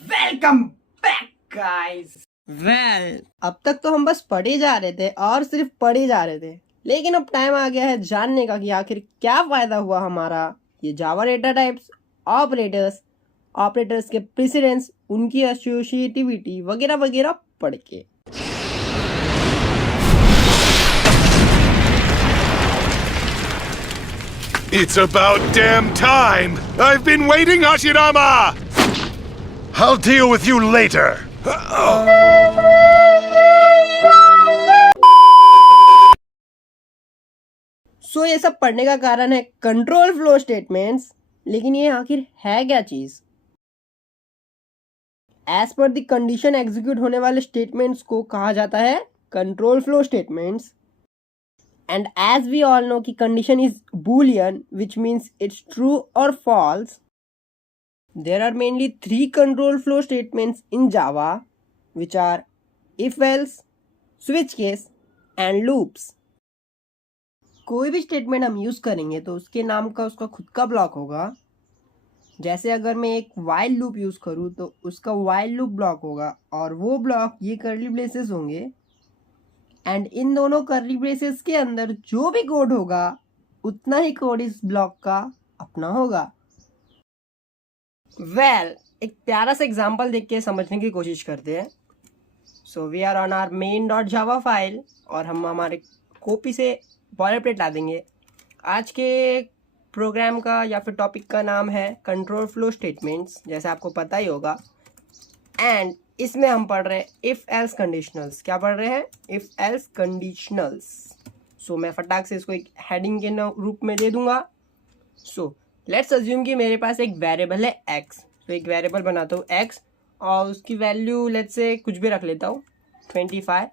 Welcome back guys. अब तक तो हम बस पढ़े जा रहे थे और सिर्फ पढ़े जा रहे थे, लेकिन अब टाइम आ गया है जानने का कि आखिर क्या फायदा हुआ हमारा ये जावा डेटा टाइप्स, ऑपरेटर्स, ऑपरेटर्स के प्रेसिडेंस, उनकी एसोसिएटिविटी वगैरह वगैरह पढ़ के। It's about damn time! I've been waiting, Hashirama! I'll deal with you later! सो ये सब पढ़ने का कारण है कंट्रोल फ्लो स्टेटमेंट्स। लेकिन ये आखिर है क्या चीज? As per the condition execute होने वाले स्टेटमेंट्स को कहा जाता है control flow statements. And as we all know कि condition is boolean, which means it's true or false. There are mainly 3 control flow statements in Java, which are if else, switch case and loops. कोई भी statement हम use करेंगे तो उसके नाम का उसका खुद का ब्लॉक होगा। जैसे अगर मैं एक while लूप यूज करूँ तो उसका while लूप ब्लॉक होगा और वो ब्लॉक ये कर्ली ब्रेसेस होंगे। एंड इन दोनों कर्ली ब्रेसेस के अंदर जो भी कोड होगा उतना ही कोड इस ब्लॉक का अपना होगा। एक प्यारा सा एग्जांपल देख के समझने की कोशिश करते हैं। So we are on our main.java file और हम हमारे कॉपी से बॉयलरप्लेट ला देंगे। आज के प्रोग्राम का या फिर टॉपिक का नाम है कंट्रोल फ्लो स्टेटमेंट्स, जैसे आपको पता ही होगा। एंड इसमें हम पढ़ रहे हैं इफ एल्स कंडीशनल्स। क्या पढ़ रहे हैं? If else conditionals. सो मैं फटाक से इसको एक हेडिंग के रूप में दे दूंगा। सो लेट्स अज्यूम कि मेरे पास एक वेरिएबल है एक्स। तो एक वेरिएबल बनाता हूँ एक्स और उसकी वैल्यू लेट्स से कुछ भी रख लेता हूँ 25।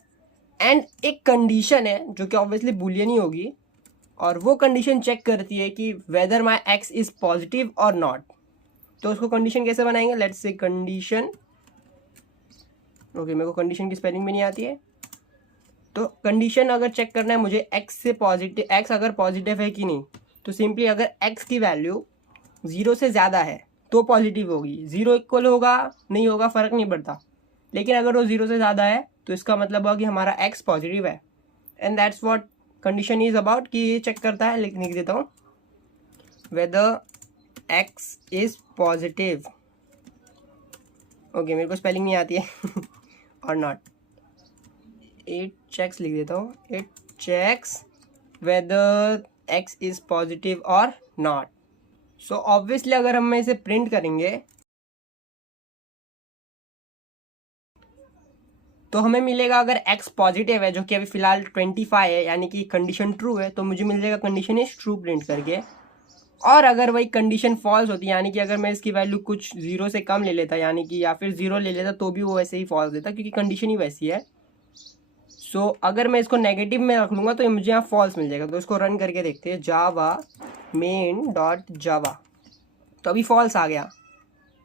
एंड एक कंडीशन है जो कि ऑब्वियसली बूलियन ही होगी और वो कंडीशन चेक करती है कि whether my X is positive और नॉट। तो उसको कंडीशन कैसे बनाएंगे? लेट्स से कंडीशन मेरे को कंडीशन की स्पेलिंग भी नहीं आती है। तो कंडीशन अगर चेक करना है मुझे एक्स से पॉजिटिव, एक्स अगर पॉजिटिव है कि नहीं, तो सिंपली अगर एक्स की वैल्यू 0 से ज़्यादा है तो पॉजिटिव होगी। 0 इक्वल होगा नहीं होगा फ़र्क नहीं पड़ता, लेकिन अगर वो 0 से ज़्यादा है तो इसका मतलब हुआ कि हमारा एक्स पॉजिटिव है। And that's what condition is about कि ये चेक करता है। लिख देता हूँ whether X is positive. Okay, मेरे को स्पेलिंग नहीं आती है और नॉट। इट चेक्स लिख देता हूँ, it checks whether X is positive और नॉट। सो ऑब्वियसली अगर हम इसे प्रिंट करेंगे तो हमें मिलेगा अगर एक्स पॉजिटिव है, जो कि अभी फिलहाल 25 है, यानी कि कंडीशन ट्रू है, तो मुझे मिल जाएगा कंडीशन इज ट्रू प्रिंट करके। और अगर वही कंडीशन फॉल्स होती, यानी कि अगर मैं इसकी वैल्यू कुछ 0 से कम ले लेता, यानी कि या फिर 0 ले लेता, तो भी वो वैसे ही फॉल्स देता क्योंकि कंडीशन ही वैसी है। सो अगर मैं इसको नेगेटिव में रख लूँगा तो मुझे यहाँ फॉल्स मिल जाएगा। तो इसको रन करके देखते हैं, जावा main.java। तो अभी फॉल्स आ गया।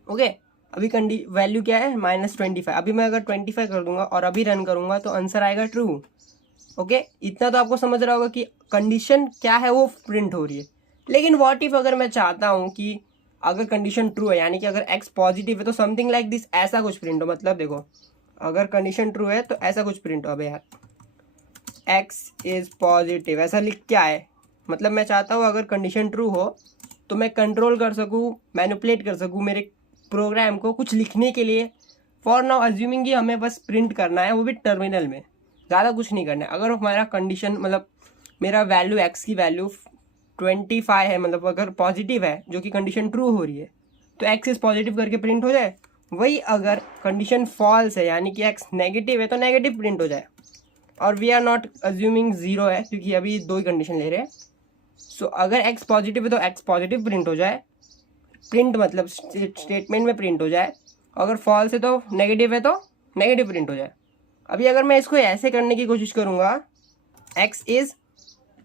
ओके, अभी वैल्यू क्या है? -25। अभी मैं अगर 25 कर दूंगा और अभी रन करूँगा तो आंसर आएगा ट्रू। ओके, इतना तो आपको समझ रहा होगा कि कंडीशन क्या है वो प्रिंट हो रही है। लेकिन व्हाट इफ अगर मैं चाहता हूँ कि अगर कंडीशन ट्रू है, यानी कि अगर एक्स पॉजिटिव है, तो समथिंग लाइक दिस, ऐसा कुछ प्रिंट हो। मतलब देखो, अगर कंडीशन ट्रू है तो ऐसा कुछ प्रिंट हो। अबे यार, एक्स इज पॉजिटिव ऐसा लिख के आए। मतलब मैं चाहता हूँ अगर कंडीशन ट्रू हो तो मैं कंट्रोल कर सकूँ, मैनिपुलेट कर सकूँ मेरे प्रोग्राम को कुछ लिखने के लिए। फॉर नाउ अज्यूमिंग कि हमें बस प्रिंट करना है, वो भी टर्मिनल में, ज़्यादा कुछ नहीं करना है। अगर हमारा कंडीशन मतलब मेरा वैल्यू एक्स की वैल्यू 25 है, मतलब अगर पॉजिटिव है, जो कि कंडीशन ट्रू हो रही है, तो एक्स इज पॉजिटिव करके प्रिंट हो जाए। वही अगर कंडीशन फॉल्स है, यानी कि एक्स नेगेटिव है, तो नेगेटिव प्रिंट हो जाए। और वी आर नॉट अज्यूमिंग 0 है क्योंकि अभी 2 ही कंडीशन ले रहे हैं। सो अगर एक्स पॉजिटिव है तो एक्स पॉजिटिव प्रिंट हो जाए, प्रिंट मतलब स्टेटमेंट में प्रिंट हो जाए। अगर फॉल्स है तो नेगेटिव है तो नेगेटिव प्रिंट हो जाए। अभी अगर मैं इसको ऐसे करने की कोशिश करूँगा, एक्स इज,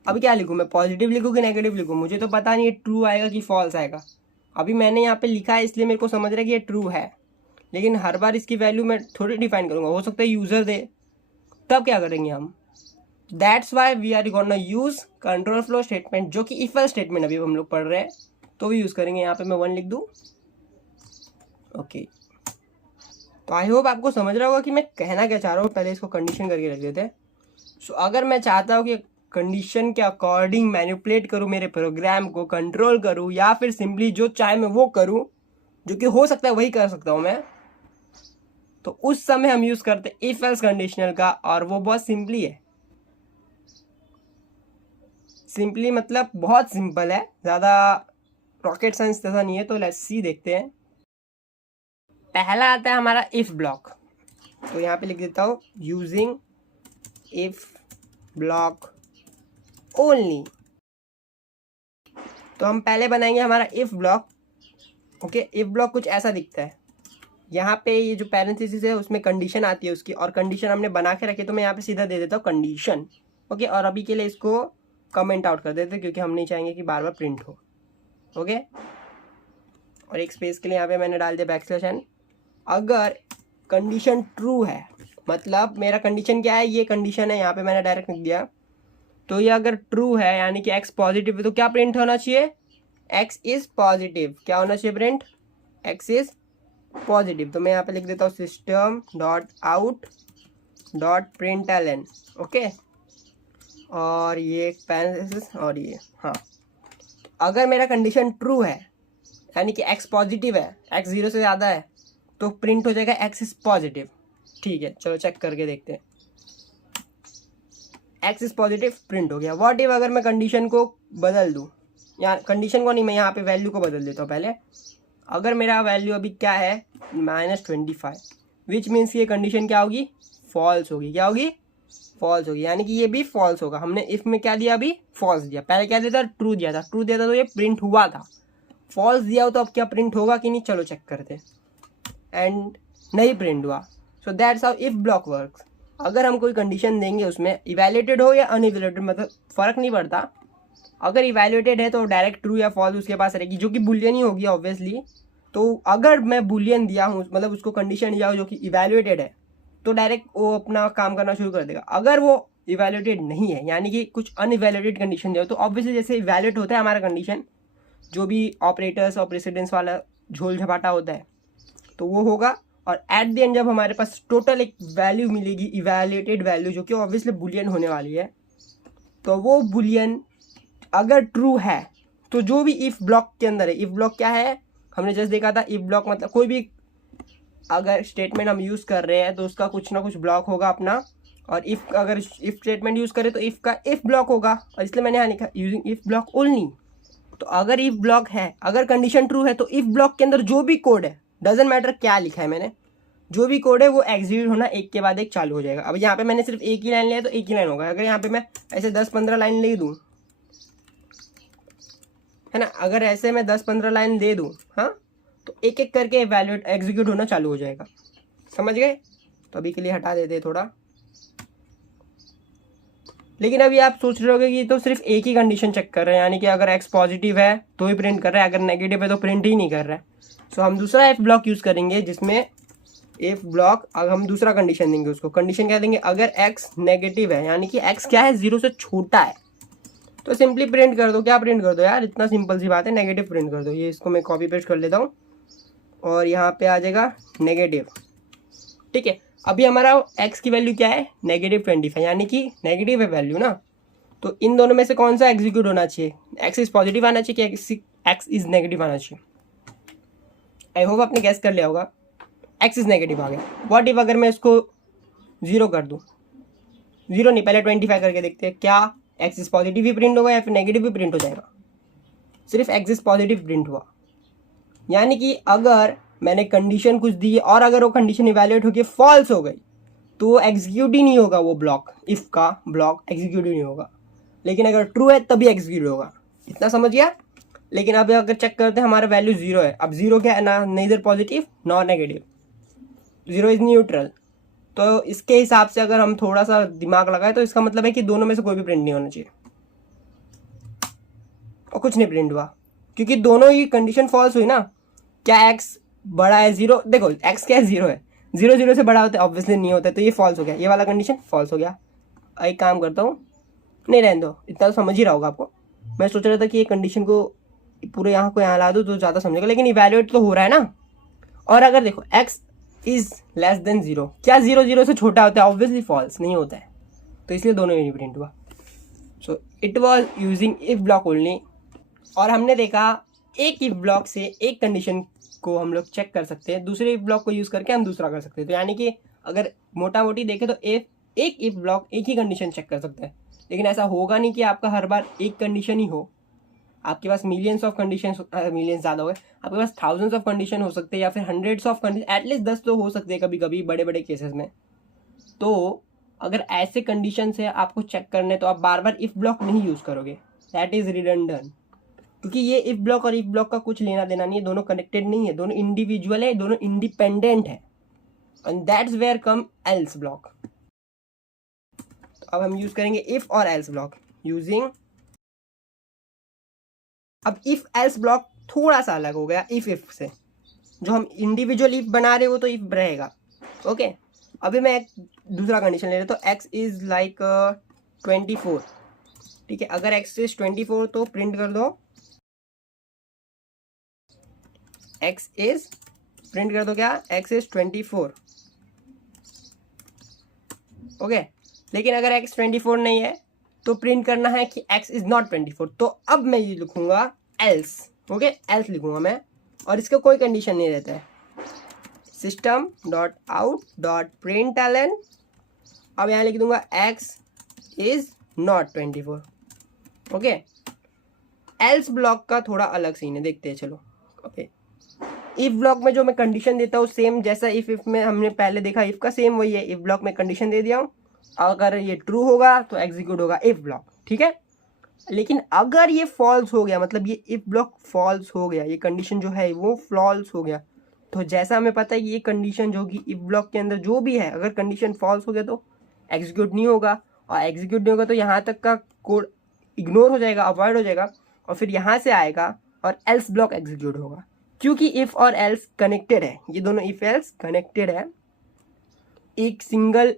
अभी क्या लिखूँ मैं? पॉजिटिव लिखूँ कि नेगेटिव लिखूँ? मुझे तो पता नहीं है ट्रू आएगा कि फॉल्स आएगा। अभी मैंने यहाँ पे लिखा है इसलिए मेरे को समझ रहा है कि ये ट्रू है, लेकिन हर बार इसकी वैल्यू मैं थोड़ी डिफाइन करूँगा। हो सकता है यूज़र दे, तब क्या करेंगे हम? That's why we are gonna use control flow statement, जो कि इफ एल्स स्टेटमेंट अभी हम लोग पढ़ रहे हैं, तो भी यूज़ करेंगे। यहाँ पे मैं 1 लिख दूँ। ओके, तो आई होप आपको समझ रहा होगा कि मैं कहना क्या चाह रहा हूँ। पहले इसको कंडीशन करके रख देते हैं। सो अगर मैं चाहता हूँ कि कंडीशन के अकॉर्डिंग मैनिपुलेट करूँ मेरे प्रोग्राम को, कंट्रोल करूँ, या फिर सिंपली जो चाहे मैं वो करूँ, जो कि हो सकता है वही कर सकता हूँ मैं, तो उस समय हम यूज करते हैं इफ एल्स कंडीशनल का, और वो बहुत सिंपली है। सिंपली मतलब बहुत सिंपल है, ज़्यादा रॉकेट साइंस जैसा नहीं है। तो लेट्स सी देखते हैं। पहला आता है हमारा इफ ब्लॉक। तो यहाँ पे लिख देता हूँ यूजिंग इफ ब्लॉक ओनली। तो हम पहले बनाएंगे हमारा if block. Okay, if block कुछ ऐसा दिखता है। यहाँ पे ये जो पैरेंथेसिस है उसमें कंडीशन आती है उसकी, और कंडीशन हमने बना के रखी, तो मैं यहाँ पे सीधा दे देता हूँ कंडीशन। ओके, और अभी के लिए इसको कमेंट आउट कर देते हैं क्योंकि हम नहीं चाहेंगे कि बार बार प्रिंट हो। ओके, और एक स्पेस के लिए यहाँ पे मैंने डाल दिया \n। अगर कंडीशन ट्रू है, मतलब मेरा कंडीशन क्या है, ये कंडीशन है, यहाँ पे मैंने डायरेक्ट लिख दिया। तो ये अगर ट्रू है यानी कि x पॉजिटिव है, तो क्या प्रिंट होना चाहिए, x इज पॉजिटिव। क्या होना चाहिए प्रिंट, x इज पॉजिटिव। तो मैं यहाँ पे लिख देता हूँ system.out.println। ओके, और ये पैरेंथेसिस और ये, हाँ। अगर मेरा कंडीशन ट्रू है यानी कि x पॉजिटिव है, x 0 से ज़्यादा है, तो प्रिंट हो जाएगा x इज पॉजिटिव। ठीक है, चलो चेक करके देखते हैं। x इज पॉजिटिव प्रिंट हो गया। व्हाट इफ अगर मैं कंडीशन को बदल दूँ, या कंडीशन को नहीं, मैं यहाँ पे वैल्यू को बदल देता हूँ पहले। अगर मेरा वैल्यू अभी क्या है -25, विच मीन्स ये कंडीशन क्या होगी, फॉल्स होगी। क्या होगी, फॉल्स होगी, यानी कि ये भी फॉल्स होगा। हमने इफ में क्या दिया, अभी फॉल्स दिया। पहले क्या दिया था, ट्रू दिया था। ट्रू दिया था तो ये प्रिंट हुआ था। फॉल्स दिया हो तो अब क्या प्रिंट होगा कि नहीं, चलो चेक करते। एंड नहीं प्रिंट हुआ। So that's how if block works. अगर हम कोई कंडीशन देंगे उसमें इवैल्यूएटेड हो या अनइवैल्यूएटेड, मतलब फ़र्क नहीं पड़ता। अगर इवैल्यूएटेड है तो डायरेक्ट ट्रू या फॉल्स उसके पास रहेगी, जो कि बुलियन ही होगी ऑब्वियसली। तो अगर मैं बुलियन दिया हूँ, मतलब उसको कंडीशन दिया हो जो कि इवैल्यूएटेड है, तो डायरेक्ट वो अपना काम करना शुरू कर देगा। अगर वो इवैल्यूएटेड नहीं है यानी कि कुछ अनइवैल्यूएटेड कंडीशन दिया हो, तो ऑब्वियसली जैसे इवैल्यूएट होता है हमारा कंडीशन, जो भी ऑपरेटर्स और प्रेसिडेंस वाला झोल झपाटा होता है, तो वो होगा। और एट द एंड जब हमारे पास टोटल एक वैल्यू मिलेगी, इवैल्यूएटेड वैल्यू, जो कि ऑब्वियसली बुलियन होने वाली है, तो वो बुलियन अगर ट्रू है, तो जो भी इफ ब्लॉक के अंदर है, इफ ब्लॉक क्या है हमने जस्ट देखा था। इफ ब्लॉक मतलब कोई भी अगर स्टेटमेंट हम यूज़ कर रहे हैं तो उसका कुछ ना कुछ ब्लॉक होगा अपना। और इफ अगर इफ स्टेटमेंट यूज़ करें तो इफ का इफ ब्लॉक होगा, और इसलिए मैंने यहाँ लिखा यूजिंग इफ ब्लॉक ओनली। तो अगर इफ ब्लॉक है, अगर कंडीशन ट्रू है, तो इफ ब्लॉक के अंदर जो भी कोड है, डजेंट मैटर क्या लिखा है मैंने, जो भी कोड है वो एग्जीक्यूट होना एक के बाद एक चालू हो जाएगा। अब यहाँ पे मैंने सिर्फ एक ही लाइन लिया तो एक ही लाइन होगा। अगर यहाँ पे मैं ऐसे 10-15 लाइन ले दूँ, है ना, अगर ऐसे मैं 10-15 लाइन दे दूँ, हाँ, तो एक एक करके वैल्यूएट एग्जीक्यूट होना चालू हो जाएगा। समझ गए। तो अभी के लिए हटा देते हैं थोड़ा। लेकिन अभी आप सोच रहे होगे कि तो सिर्फ एक ही कंडीशन चेक कर रहे हैं, यानी कि अगर x पॉजिटिव है तो ही प्रिंट कर रहा है, अगर नेगेटिव है तो प्रिंट ही नहीं कर रहा है। सो हम दूसरा इफ ब्लॉक यूज़ करेंगे, जिसमें इफ ब्लॉक अगर हम दूसरा कंडीशन देंगे, उसको कंडीशन क्या देंगे, अगर x नेगेटिव है यानी कि x क्या है, 0 से छोटा है, तो सिंपली प्रिंट कर दो। क्या प्रिंट कर दो यार, इतना सिंपल सी बात है, नेगेटिव प्रिंट कर दो। ये इसको मैं कॉपी पेस्ट कर लेता हूँ और यहाँ पे आ जाएगा नेगेटिव। ठीक है, अभी हमारा x की वैल्यू क्या है, -25, यानी कि नेगेटिव है वैल्यू ना। तो इन दोनों में से कौन सा एग्जीक्यूट होना चाहिए, x इज पॉजिटिव आना चाहिए कि x इज नेगेटिव आना चाहिए। आई होप आपने गैस कर लिया होगा, x इज नेगेटिव आ गया। व्हाट इफ अगर मैं इसको 0 कर दूँ, 0 नहीं, पहले 25 करके देखते हैं, क्या x is positive he print होगा या फिर नेगेटिव भी प्रिंट हो जाएगा। सिर्फ x इज पॉजिटिव प्रिंट हुआ, यानी कि अगर मैंने कंडीशन कुछ दी और अगर वो कंडीशन इवैल्यूएट होकर फॉल्स हो गई तो वो एग्जीक्यूट ही नहीं होगा, वो ब्लॉक, इफ का ब्लॉक एग्जीक्यूट ही नहीं होगा। लेकिन अगर ट्रू है तभी एग्जीक्यूट होगा। इतना समझ गया। लेकिन अब अगर चेक करते हैं, हमारा वैल्यू 0 है। अब 0 क्या है ना, neither positive nor negative, 0 is neutral. तो इसके हिसाब से अगर हम थोड़ा सा दिमाग लगाए तो इसका मतलब है कि दोनों में से कोई भी प्रिंट नहीं होना चाहिए, और कुछ नहीं प्रिंट हुआ क्योंकि दोनों ही कंडीशन फॉल्स हुई ना। क्या x बड़ा है 0, देखो x क्या है, 0 है, 0 0 से बड़ा होता है, ऑब्वियसली नहीं होता है, तो ये फॉल्स हो गया, ये वाला कंडीशन फॉल्स हो गया। एक काम करता हूँ, नहीं रहने दो, इतना तो समझ ही रहा होगा आपको। मैं सोच रहा था कि ये कंडीशन को पूरे यहाँ को यहाँ ला दूँ तो ज़्यादा समझेगा, लेकिन इवैल्यूएट तो हो रहा है ना। और अगर देखो x इज लेस देन 0। क्या 0 0 से छोटा होता है? ऑब्वियसली फॉल्स नहीं होता है, तो इसलिए दोनों नहीं प्रिंट हुआ। So it was using if block only. और हमने देखा एक इफ ब्लॉक से एक कंडीशन को हम लोग चेक कर सकते हैं, दूसरे इफ ब्लॉक को यूज़ करके हम दूसरा कर सकते हैं। तो यानी कि अगर मोटा मोटी देखें तो एक इफ ब्लॉक एक ही कंडीशन चेक कर सकता है, लेकिन ऐसा होगा नहीं कि आपका हर बार एक कंडीशन ही हो। आपके पास मिलियंस ऑफ कंडीशन, मिलियंस ज़्यादा हो गए, आपके पास थाउजेंड्स ऑफ कंडीशन हो सकते हैं, या फिर हंड्रेड्स ऑफ कंडीशन, एटलीस्ट 10 तो हो सकते हैं कभी कभी बड़े बड़े केसेस में। तो अगर ऐसे कंडीशन है आपको चेक करने, तो आप बार बार इफ ब्लॉक नहीं यूज़ करोगे, दैट इज़ रिडंडेंट। क्योंकि ये इफ ब्लॉक और इफ ब्लॉक का कुछ लेना देना नहीं है, दोनों कनेक्टेड नहीं है, दोनों इंडिविजुअल है, दोनों इंडिपेंडेंट है। And that's where come else block. तो अब हम यूज करेंगे इफ और एल्स ब्लॉक यूजिंग। अब इफ एल्स ब्लॉक थोड़ा सा अलग हो गया इफ से। जो हम इंडिविजुअल इफ बना रहे हो तो इफ रहेगा। ओके, अभी मैं एक दूसरा कंडीशन ले रहा हूँ। तो x इज लाइक 24, ठीक है। अगर x इज 24 तो प्रिंट कर दो x इज, प्रिंट कर दो क्या, x इज 24। ओके, लेकिन अगर x 24 नहीं है तो प्रिंट करना है कि x इज नॉट 24। तो अब मैं ये लिखूंगा else। ओके, else लिखूंगा मैं, और इसका कोई कंडीशन नहीं रहता है। System dot out dot println, अब यहाँ लिख दूंगा x is not 24। Okay, else block का थोड़ा अलग सीन है, देखते हैं चलो। ओके, इफ ब्लॉक में जो मैं कंडीशन देता हूँ सेम जैसा इफ में हमने पहले देखा, इफ का सेम वही है। इफ ब्लॉक में कंडीशन दे दिया हूँ, अगर ये ट्रू होगा तो एग्जीक्यूट होगा इफ ब्लॉक, ठीक है। लेकिन अगर ये फॉल्स हो गया, मतलब ये इफ ब्लॉक फॉल्स हो गया, ये कंडीशन जो है वो फॉल्स हो गया, तो जैसा हमें पता है कि ये कंडीशन जो कि इफ ब्लॉक के अंदर जो भी है, अगर कंडीशन फॉल्स हो गया तो एग्जीक्यूट नहीं होगा, और एग्जीक्यूट नहीं होगा तो यहाँ तक का कोड इग्नोर हो जाएगा, अवॉइड हो जाएगा, और फिर यहाँ से आएगा और एल्स ब्लॉक एग्जीक्यूट होगा। क्योंकि इफ और एल्स कनेक्टेड है, ये दोनों इफ एल्स कनेक्टेड है, एक सिंगल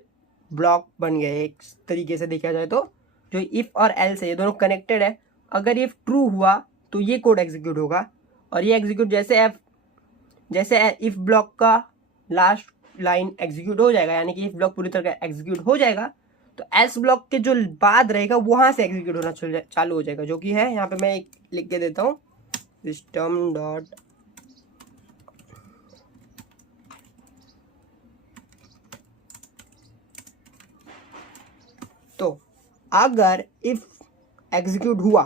ब्लॉक बन गया है एक तरीके से देखा जाए तो। जो इफ और एल्स है ये दोनों कनेक्टेड है, अगर ये ट्रू हुआ तो ये कोड एग्जीक्यूट होगा, और ये एग्जीक्यूट जैसे इफ ब्लॉक का लास्ट लाइन एग्जीक्यूट हो जाएगा, यानी कि इफ ब्लॉक पूरी तरह एग्जीक्यूट हो जाएगा, तो एल्स ब्लॉक के जो बाद रहेगा वहाँ से एग्जीक्यूट होना चालू हो जाएगा, जो कि है यहाँ पे मैं एक लिख के देता हूँ, सिस्टम डॉट तो अगर इफ एग्जीक्यूट हुआ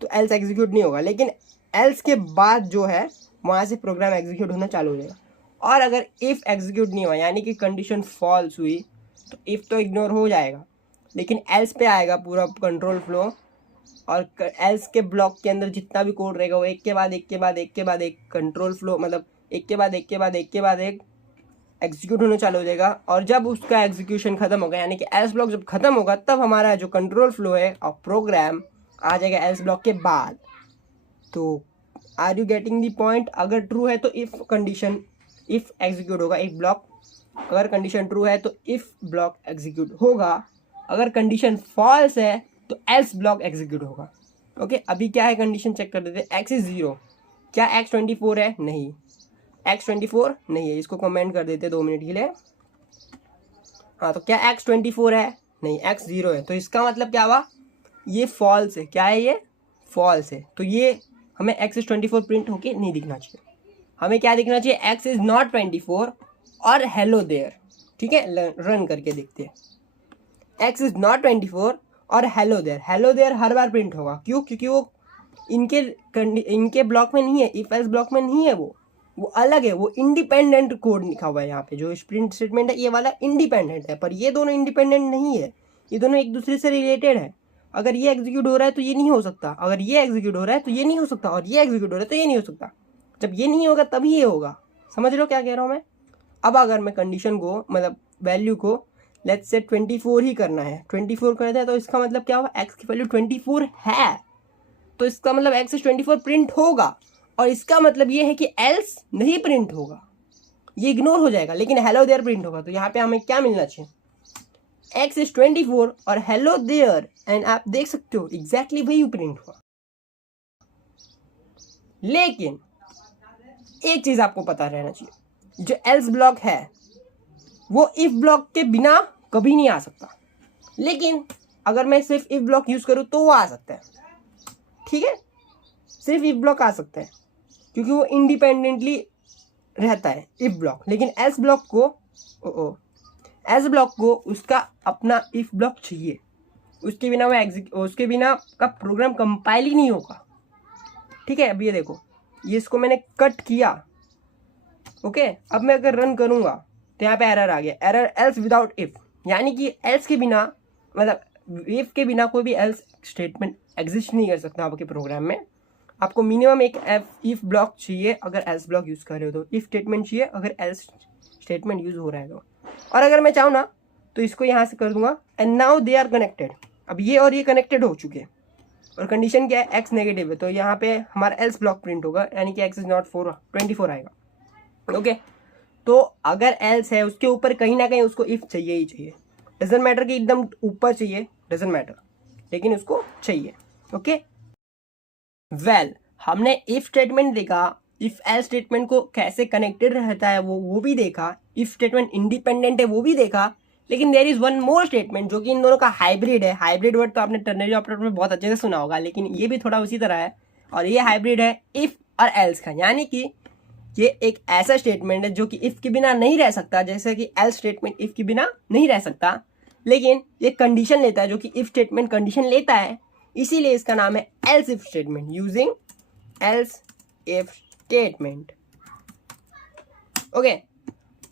तो एल्स एग्जीक्यूट नहीं होगा, लेकिन एल्स के बाद जो है वहाँ से प्रोग्राम एग्जीक्यूट होना चालू हो जाएगा। और अगर इफ एग्जीक्यूट नहीं हुआ, यानी कि कंडीशन फॉल्स हुई, तो इफ तो इग्नोर हो जाएगा, लेकिन एल्स पे आएगा पूरा कंट्रोल फ्लो, और एल्स के ब्लॉक के अंदर जितना भी कोड रहेगा वो एक के बाद एक के बाद एक के बाद एक कंट्रोल फ्लो, मतलब एक के बाद एक के बाद एक के बाद एक एग्जीक्यूट होना चालू हो जाएगा। और जब उसका एग्जीक्यूशन खत्म होगा, यानी कि एल्स ब्लॉक जब खत्म होगा, तब हमारा जो कंट्रोल फ्लो है और प्रोग्राम आ जाएगा एल्स ब्लॉक के बाद। तो are you getting the point? अगर ट्रू है तो इफ कंडीशन इफ एग्जीक्यूट होगा इफ ब्लॉक, अगर कंडीशन ट्रू है तो इफ ब्लॉक एग्जीक्यूट होगा, अगर कंडीशन फॉल्स है तो एल्स ब्लॉक एग्जीक्यूट होगा। ओके, अभी क्या है कंडीशन चेक कर देते हैं। x इज 0, क्या x 24 है? नहीं, x 24 नहीं है, इसको कमेंट कर देते 2 मिनट के लिए। हाँ, तो क्या x 24 है? नहीं, x 0 है, तो इसका मतलब क्या हुआ, ये फॉल्स है। क्या है ये? फॉल्स है। तो ये हमें x इज 24 प्रिंट होके नहीं दिखना चाहिए, हमें क्या दिखना चाहिए, x इज नॉट 24 और हेलो देयर। ठीक है, रन करके देखते हैं। x इज नॉट 24 और हेलो देयर, हेलो देयर हर बार प्रिंट होगा। क्यों? क्योंकि वो इनके ब्लॉक में नहीं है, इफ एल्स ब्लॉक में नहीं है, वो अलग है, वो इंडिपेंडेंट कोड लिखा हुआ है यहाँ पे। जो प्रिंट स्टेटमेंट है ये वाला इंडिपेंडेंट है, पर ये दोनों इंडिपेंडेंट नहीं है, ये दोनों एक दूसरे से रिलेटेड है। अगर ये एग्जीक्यूट हो रहा है तो ये नहीं हो सकता, अगर ये एग्जीक्यूट हो रहा है तो ये नहीं हो सकता, और ये एग्जीक्यूट हो रहा है तो ये नहीं हो सकता। जब ये नहीं होगा तभी ये होगा। समझ लो क्या कह रहा हूँ मैं? अब अगर मैं कंडीशन को, मतलब वैल्यू को लेट्स से 24 ही करना है, 24 करना है, तो इसका मतलब क्या होगा, x की वैल्यू 24 है, तो इसका मतलब x इज 24 प्रिंट होगा। और इसका मतलब ये है कि एल्स नहीं प्रिंट होगा, ये इग्नोर हो जाएगा, लेकिन हेलो देयर प्रिंट होगा। तो यहाँ पे हमें क्या मिलना चाहिए, x इज 24 और हेलो देयर, एंड आप देख सकते हो एग्जैक्टली वही प्रिंट हुआ। लेकिन एक चीज आपको पता रहना चाहिए, जो एल्स ब्लॉक है वो इफ ब्लॉक के बिना कभी नहीं आ सकता, लेकिन अगर मैं सिर्फ इफ ब्लॉक यूज करूँ तो वो आ सकता है। ठीक है, सिर्फ इफ ब्लॉक आ सकता है क्योंकि वो इंडिपेंडेंटली रहता है इफ ब्लॉक। लेकिन एल्स ब्लॉक को उसका अपना इफ ब्लॉक चाहिए, उसके बिना का प्रोग्राम कंपाइल ही नहीं होगा। ठीक है, अब ये देखो, ये इसको मैंने कट किया। ओके, अब मैं अगर रन करूंगा तो यहाँ पे एरर आ गया, एरर एल्स विदाउट इफ, यानी कि एल्स के बिना, मतलब इफ के बिना कोई भी एल्स स्टेटमेंट एग्जिस्ट नहीं कर सकता आपके प्रोग्राम में। आपको मिनिमम एक इफ ब्लॉक चाहिए अगर एल्स ब्लॉक यूज कर रहे हो तो, इफ स्टेटमेंट चाहिए अगर एल्स स्टेटमेंट यूज हो रहा है तो। और अगर मैं चाहूँ ना तो इसको यहाँ से कर दूंगा and now they are connected. अब ये और ये कनेक्टेड हो चुके हैं और कंडीशन क्या है, एक्स नेगेटिव है, तो यहाँ पे हमारा एल्स ब्लॉक प्रिंट होगा, यानी कि एक्स इज नॉट 24 आएगा। ओके, तो अगर एल्स है उसके ऊपर कहीं ना कहीं उसको इफ चाहिए ही चाहिए। डजंट मैटर कि एकदम ऊपर चाहिए, डजंट मैटर, लेकिन उसको चाहिए। ओके, वेल हमने इफ स्टेटमेंट देखा, इफ एल्स स्टेटमेंट को कैसे कनेक्टेड रहता है वो भी देखा, इफ स्टेटमेंट इंडिपेंडेंट है वो भी देखा। लेकिन there is one more statement जो कि इन दोनों का हाइब्रिड है। हाइब्रिड वर्ड तो आपने टर्नरी ऑपरेटर में बहुत अच्छे से सुना होगा, लेकिन ये भी थोड़ा उसी तरह है, और ये हाइब्रिड है इफ और एल्स का। यानी कि ये एक ऐसा स्टेटमेंट है जो कि इफ के बिना नहीं रह सकता, जैसे कि एल्स स्टेटमेंट इफ के बिना नहीं रह सकता, लेकिन ये कंडीशन लेता है जो कि इफ स्टेटमेंट कंडीशन लेता है, इसीलिए इसका नाम है else if statement, using else if statement. Okay,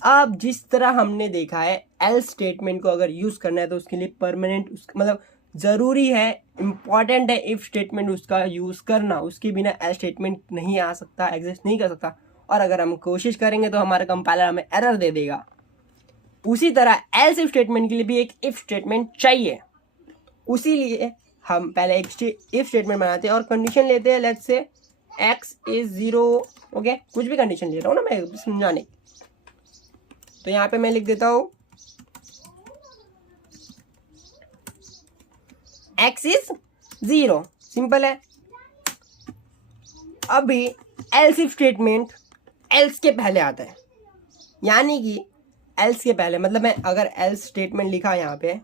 अब जिस तरह हमने देखा है एल्स स्टेटमेंट को अगर यूज करना है तो उसके लिए परमानेंट, मतलब जरूरी है, इंपॉर्टेंट है इफ स्टेटमेंट उसका यूज करना, उसके बिना एल्स स्टेटमेंट नहीं आ सकता, एग्जिस्ट नहीं कर सकता। और अगर हम कोशिश करेंगे तो हमारा कंपाइलर हमें एरर दे देगा। उसी तरह एल्स इफ स्टेटमेंट के लिए भी एक इफ स्टेटमेंट चाहिए, उसीलिए हम पहले एक इफ स्टेटमेंट बनाते हैं और कंडीशन लेते हैं, let's say x is 0। Okay, कुछ भी कंडीशन ले रहा हूँ ना मैं समझाने, तो यहाँ पे मैं लिख देता हूँ x इज 0, सिंपल है। अभी एल्स इफ स्टेटमेंट एल्स के पहले आता है, यानी कि एल्स के पहले, मतलब मैं अगर एल्स स्टेटमेंट लिखा यहाँ पे,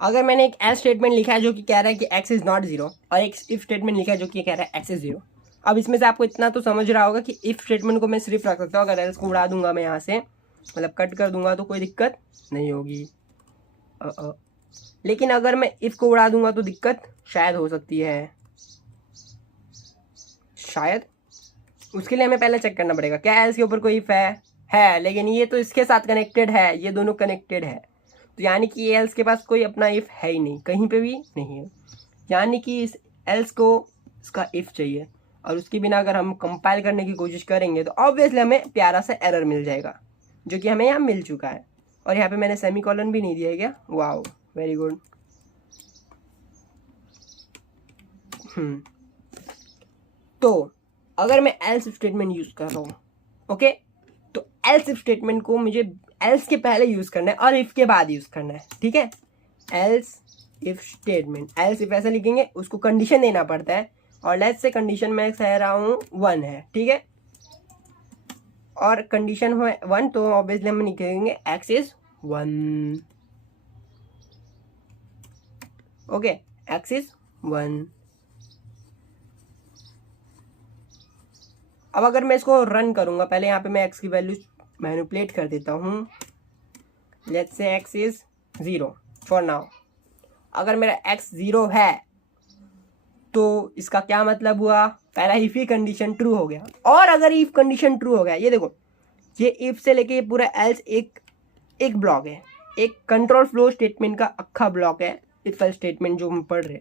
अगर मैंने एक एल्स स्टेटमेंट लिखा है जो कि कह रहा है कि x इज नॉट 0, और एक इफ स्टेटमेंट लिखा है जो कि कह रहा है x इज 0। अब इसमें से आपको इतना तो समझ रहा होगा कि इफ स्टेटमेंट को मैं सिर्फ रख सकता हूँ, अगर एल्स को उड़ा दूंगा मैं यहाँ से, मतलब कट कर दूंगा तो कोई दिक्कत नहीं होगी। लेकिन अगर मैं इफ को उड़ा दूंगा तो दिक्कत शायद हो सकती है, शायद। उसके लिए हमें पहले चेक करना पड़ेगा क्या एल्स के ऊपर कोई इफ है, लेकिन ये तो इसके साथ कनेक्टेड है, ये दोनों कनेक्टेड है, तो यानी कि एल्स के पास कोई अपना इफ है ही नहीं, कहीं पे भी नहीं है, यानी कि इस एल्स को इसका इफ चाहिए, और उसके बिना अगर हम कंपाइल करने की कोशिश करेंगे तो ऑब्वियसली हमें प्यारा सा एरर मिल जाएगा, जो कि हमें यहाँ मिल चुका है। और यहाँ पे मैंने सेमीकोलन भी नहीं दिया है क्या, वाओ वेरी गुड। तो अगर मैं एल्स इफ स्टेटमेंट यूज कर रहा हूँ, ओके, तो एल्स इफ स्टेटमेंट को मुझे एल्स के पहले यूज करना है और इफ के बाद यूज करना है। ठीक है, else if statement, else if ऐसा लिखेंगे, उसको कंडीशन देना पड़ता है, और लेट्स से कंडीशन मैं कह रहा हूँ 1 है, ठीक है, और कंडीशन हो 1 तो ऑब्वियसली हम लिखेंगे x is 1। Okay, x is 1। अब अगर मैं इसको रन करूंगा, पहले यहाँ पे मैं x की वैल्यू मैनिपुलेट कर देता हूँ, let's say x is 0 for now. अगर मेरा x 0 है तो इसका क्या मतलब हुआ, पहला इफ ही कंडीशन ट्रू हो गया। और अगर इफ कंडीशन ट्रू हो गया, ये देखो, ये इफ से लेके ये पूरा एल्स एक ब्लॉक है, एक कंट्रोल फ्लो स्टेटमेंट का अक्खा ब्लॉक है। इफ एल्स स्टेटमेंट जो हम पढ़ रहे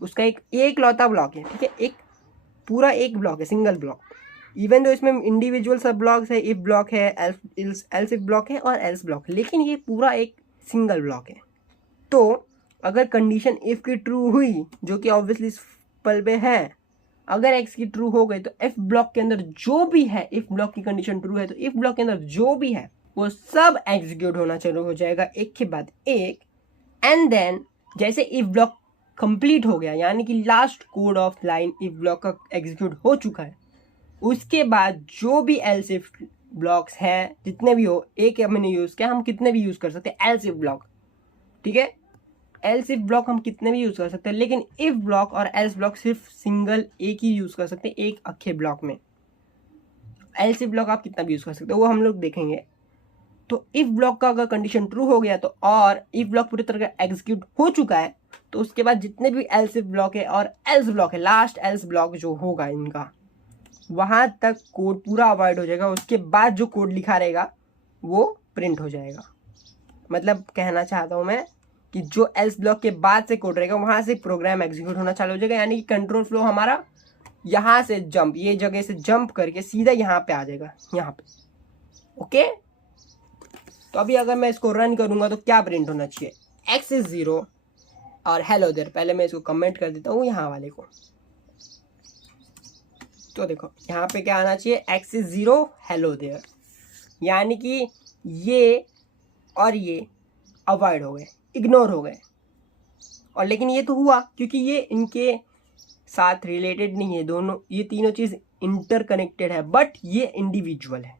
उसका एक लौता ब्लॉक है, ठीक है, एक पूरा एक ब्लॉक है, सिंगल ब्लॉक। इवन तो इसमें इंडिविजुअल सब ब्लॉक्स है, इफ ब्लॉक है, एल्स इफ ब्लॉक है और एल्स ब्लॉक है, लेकिन ये पूरा एक सिंगल ब्लॉक है। तो अगर कंडीशन इफ की ट्रू हुई, जो कि ऑब्वियसली इस पल पे है, अगर एक्स की ट्रू हो गई तो इफ ब्लॉक के अंदर जो भी है, इफ ब्लॉक की कंडीशन ट्रू है तो इफ ब्लॉक के अंदर जो भी है वो सब एग्जीक्यूट होना चालू हो जाएगा एक के बाद एक। एंड देन जैसे इफ ब्लॉक कंप्लीट हो गया, यानी कि last code of line if block का एग्जीक्यूट हो चुका है, उसके बाद जो भी एल्स इफ ब्लॉक्स हैं जितने भी हो, एक हमने यूज़ किया, हम कितने भी यूज़ कर सकते हैं एल्स इफ ब्लॉक, ठीक है। एल्स इफ ब्लॉक हम कितने भी यूज़ कर सकते हैं, लेकिन इफ ब्लॉक और एल्स ब्लॉक सिर्फ सिंगल एक ही यूज़ कर सकते हैं, एक अखे ब्लॉक में। एल्स इफ ब्लॉक आप कितना भी यूज़ कर सकते हो वो हम लोग देखेंगे। तो इफ ब्लॉक का अगर कंडीशन ट्रू हो गया तो, और इफ ब्लॉक पूरी तरह का एग्जीक्यूट हो चुका है, तो उसके बाद जितने भी एल्स इफ ब्लॉक है और एल्स ब्लॉक है, लास्ट एल्स ब्लॉक जो होगा इनका, वहाँ तक कोड पूरा अवॉइड हो जाएगा। उसके बाद जो कोड लिखा रहेगा वो प्रिंट हो जाएगा। मतलब कहना चाहता हूँ मैं कि जो एल्स ब्लॉक के बाद से कोड रहेगा वहाँ से प्रोग्राम एग्जीक्यूट होना चालू हो जाएगा, यानी कि कंट्रोल फ्लो हमारा यहाँ से जंप, ये जगह से जंप करके सीधा यहाँ पे आ जाएगा, यहाँ पे। ओके, तो अभी अगर मैं इसको रन करूँगा तो क्या प्रिंट होना चाहिए, एक्स इज 0 और हेलो देयर। पहले मैं इसको कमेंट कर देता हूँ यहाँ वाले को। तो देखो यहाँ पे क्या आना चाहिए, एक्स इज 0 हेलो देयर, यानी कि ये और ये अवॉइड हो गए, इग्नोर हो गए। और लेकिन ये तो हुआ क्योंकि ये इनके साथ रिलेटेड नहीं है, दोनों ये तीनों चीज़ इंटरकनेक्टेड है, बट ये इंडिविजुअल है।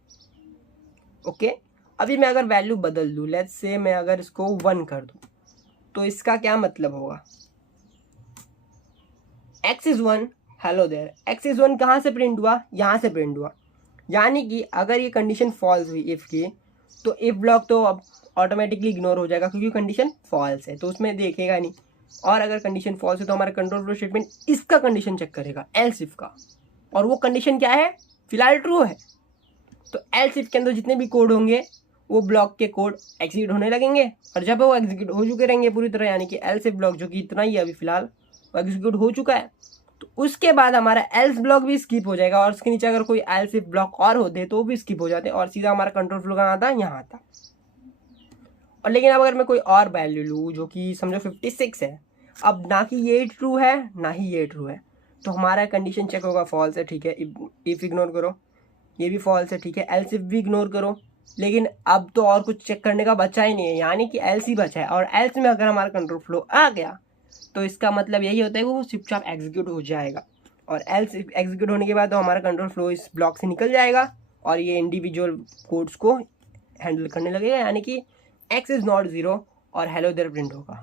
ओके, अभी मैं अगर वैल्यू बदल दूँ, लेट्स से मैं अगर इसको 1 कर दूँ, तो इसका क्या मतलब होगा, X is 1 hello there. X is 1 कहाँ से प्रिंट हुआ, यहाँ से प्रिंट हुआ, यानी कि अगर ये कंडीशन फॉल्स हुई इफ़ की, तो इफ ब्लॉक तो अब ऑटोमेटिकली इग्नोर हो जाएगा क्योंकि कंडीशन फॉल्स है, तो उसमें देखेगा नहीं। और अगर कंडीशन फॉल्स है तो हमारा कंट्रोल फ्लो स्टेटमेंट इसका कंडीशन चेक करेगा, एल्स इफ का, और वो कंडीशन क्या है, फिलहाल ट्रू है। तो एल्स इफ के अंदर जितने भी कोड होंगे वो ब्लॉक के कोड एग्जीक्यूट होने लगेंगे, और जब वो एग्जीक्यूट हो चुके रहेंगे पूरी तरह, यानी कि एल्स इफ ब्लॉक जो कि इतना ही अभी फिलहाल वो एग्जीक्यूट हो चुका है, तो उसके बाद हमारा एल्स ब्लॉक भी स्किप हो जाएगा, और उसके नीचे अगर कोई एल्स इफ ब्लॉक और होते तो वो भी स्किप हो जाते, और सीधा हमारा कंट्रोल फ्लो कहाँ आता, यहाँ आता। और लेकिन अब अगर मैं कोई और वैल्यू लूँ जो कि समझो 56 है, अब ना कि ये ट्रू है ना ही ये ट्रू है, तो हमारा कंडीशन चेक होगा फॉल्स है, ठीक है, इफ इग्नोर करो, ये भी फॉल्स है, ठीक है, एल्स इफ भी इग्नोर करो। लेकिन अब तो और कुछ चेक करने का बचा ही नहीं है, यानी कि एल्स ही बचा है, और एल्स में अगर हमारा कंट्रोल फ्लो आ गया तो इसका मतलब यही होता है कि वो चुपचाप एग्जीक्यूट हो जाएगा, और एल्स एग्जीक्यूट होने के बाद तो हमारा कंट्रोल फ्लो इस ब्लॉक से निकल जाएगा और ये इंडिविजुअल कोड्स को हैंडल करने लगेगा, यानी कि एक्स इज नॉट 0 और हेलो देयर प्रिंट होगा।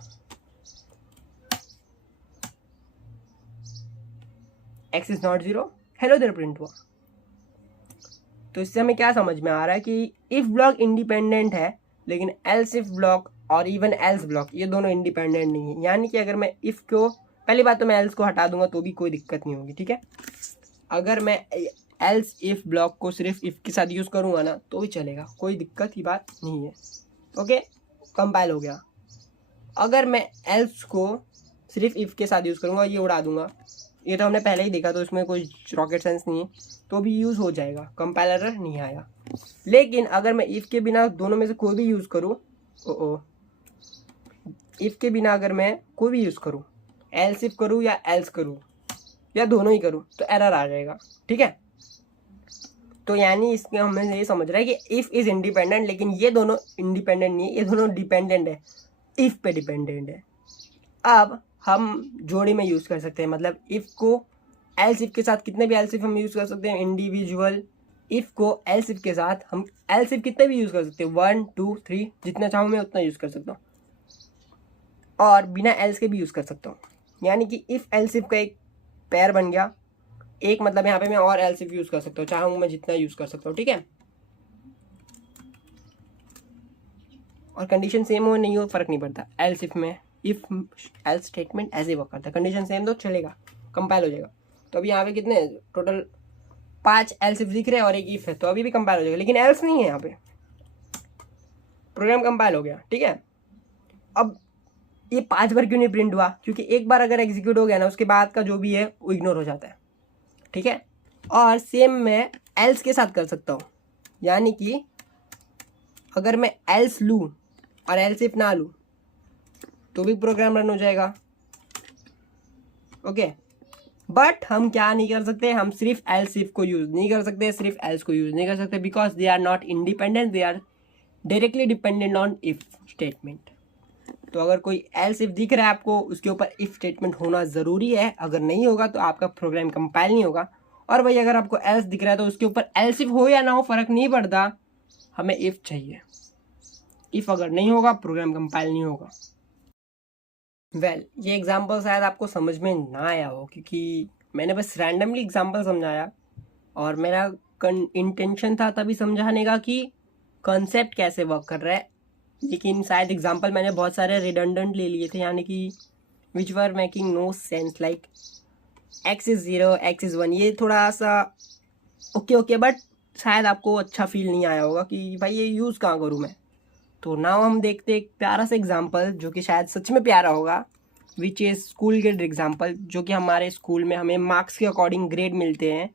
X is not 0 hello there print हुआ। तो इससे हमें क्या समझ में आ रहा है कि इफ ब्लॉक इंडिपेंडेंट है, लेकिन एल्स इफ ब्लॉक और इवन एल्स ब्लॉक ये दोनों इंडिपेंडेंट नहीं है। यानी कि अगर मैं इफ को, पहली बात तो मैं एल्स को हटा दूंगा तो भी कोई दिक्कत नहीं होगी, ठीक है। अगर मैं एल्स इफ ब्लॉक को सिर्फ इफ के साथ यूज़ करूँगा ना तो भी चलेगा, कोई दिक्कत की बात नहीं है। ओके, कंपाइल हो गया। अगर मैं एल्स को सिर्फ इफ के साथ यूज़ करूँगा, ये उड़ा दूंगा, ये तो हमने पहले ही देखा, तो इसमें कोई रॉकेट साइंस नहीं है, तो भी यूज़ हो जाएगा, कंपाइलर नहीं आया। लेकिन अगर मैं इफ़ के बिना दोनों में से कोई भी यूज़ करूँ, इफ़ के बिना अगर मैं कोई भी यूज़ करूँ, एल्स इफ करूँ या एल्स करूँ या दोनों ही करूँ, तो एरर आ जाएगा, ठीक है। तो यानी इसमें हमें ये समझ रहा है कि इफ़ इज़ इंडिपेंडेंट, लेकिन ये दोनों इंडिपेंडेंट नहीं है, ये दोनों डिपेंडेंट है, इफ़ पे डिपेंडेंट है। अब हम जोड़ी में यूज़ कर सकते हैं, मतलब इफ़ को एल्स इफ के साथ कितने भी एल्स इफ हम यूज़ कर सकते हैं, इंडिविजुअल इफ़ को एल्स इफ के साथ हम एल्स इफ कितने भी यूज़ कर सकते हैं, 1 2 3 जितना चाहूँ मैं उतना यूज़ कर सकता हूँ, और बिना एल्स के भी यूज़ कर सकता हूँ। यानी कि इफ़ एल्स इफ का एक पेयर बन गया, एक मतलब यहाँ पे मैं और एल्स इफ यूज़ कर सकता हूँ, चाहूँ मैं जितना यूज़ कर सकता हूँ, ठीक है। और कंडीशन सेम हो नहीं हो फ़र्क नहीं पड़ता, एल्स इफ में इफ एल्स स्टेटमेंट ऐसे वर्क करता है, कंडीशन सेम तो चलेगा, कंपाइल हो जाएगा। तो अभी यहाँ पे कितने टोटल 5 एल्स इफ दिख रहे हैं और एक इफ है, तो अभी भी कंपाइल हो जाएगा, लेकिन एल्स नहीं है यहाँ पे, प्रोग्राम कंपाइल हो गया, ठीक है। अब ये 5 बार क्यों नहीं प्रिंट हुआ, क्योंकि एक बार अगर एग्जीक्यूट हो गया ना, उसके बाद का जो भी है वो इग्नोर हो जाता है, ठीक है। और सेम मैं एल्स के साथ कर सकता हूँ, यानी कि अगर मैं एल्स लूँ और एल्स इफ ना लूँ तो भी प्रोग्राम रन हो जाएगा, ओके। बट हम क्या नहीं कर सकते, हम सिर्फ एल्स इफ को यूज नहीं कर सकते, सिर्फ एल्स को यूज नहीं कर सकते, because they are not independent, they are directly dependent on if statement. तो अगर कोई एल्स इफ दिख रहा है आपको, उसके ऊपर इफ स्टेटमेंट होना ज़रूरी है, अगर नहीं होगा तो आपका प्रोग्राम कंपाइल नहीं होगा। और भाई अगर आपको एल्स दिख रहा है तो उसके ऊपर एल्स इफ हो या ना हो फ़र्क नहीं पड़ता, हमें इफ चाहिए। इफ अगर नहीं होगा प्रोग्राम कंपाइल नहीं होगा। ये एग्जाम्पल शायद आपको समझ में ना आया हो, क्योंकि मैंने बस रैंडमली एग्जाम्पल समझाया और मेरा इंटेंशन था तभी समझाने का कि कॉन्सेप्ट कैसे वर्क कर रहा है, लेकिन शायद एग्जाम्पल मैंने बहुत सारे रिडंडेंट ले लिए थे, यानी कि which were making no sense, like x is 0 x is 1। ये थोड़ा सा ओके बट शायद आपको अच्छा फील नहीं आया होगा कि भाई ये यूज़ कहाँ करूँ मैं। तो नाउ हम देखते एक प्यारा सा एग्जाम्पल जो कि शायद सच में प्यारा होगा, which is school grade example, जो कि हमारे स्कूल में हमें मार्क्स के अकॉर्डिंग ग्रेड मिलते हैं।